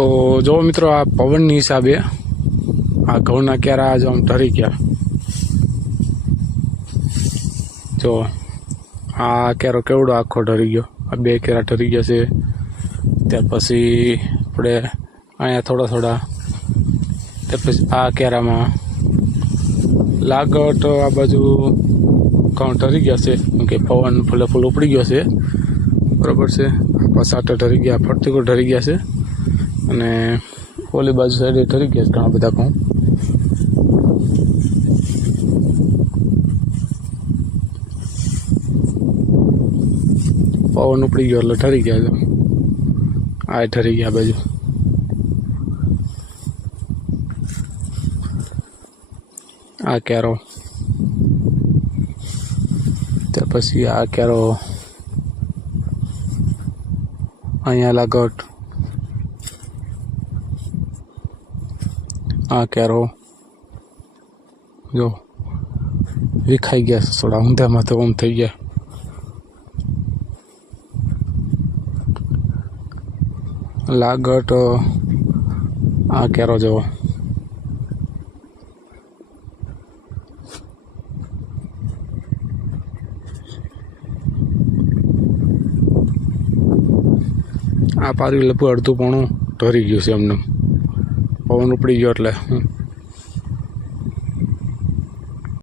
તો જો મિત્રો આ પવનની હિસાબે આ ઘઉંના ક્યારા જો આમ ઠરી ગયા. જો આ કેરો કેવડો આખો ઠરી ગયો. આ બે કેરા ઠરી ગયા છે. ત્યાર પછી આપણે અહીંયા થોડા થોડા ત્યાર પછી આ કેરામાં લાગટ આ બાજુ ઘઉં ઠરી ગયા છે. કેમ કે પવન ફૂલે ફૂલ ઉપડી ગયો છે. બરાબર છે. પસાટા ઠરી ગયા ફરતીકો ઠરી ગયા છે. અને ઓલી બાજુ સાઈડે ઠરી ગયા ઘણા બધા કહું પવન ઉપડી ગયો એટલે ઠરી ગયા છે. આ ઠરી ગયા બાજુ. આ કેરો. ત્યાર પછી આ કેરો. અહીંયા લાગટ આ કેરો જો, વિખાઈ ગયા થોડા, ઊંધામાં તો ઓમ થઈ ગયા. લાગટ આ કેરો જવો? આ પારી લગભગ અડધું પણ ઢરી ગયું છે એમને પવન ઉપડી ગયો એટલે હમ.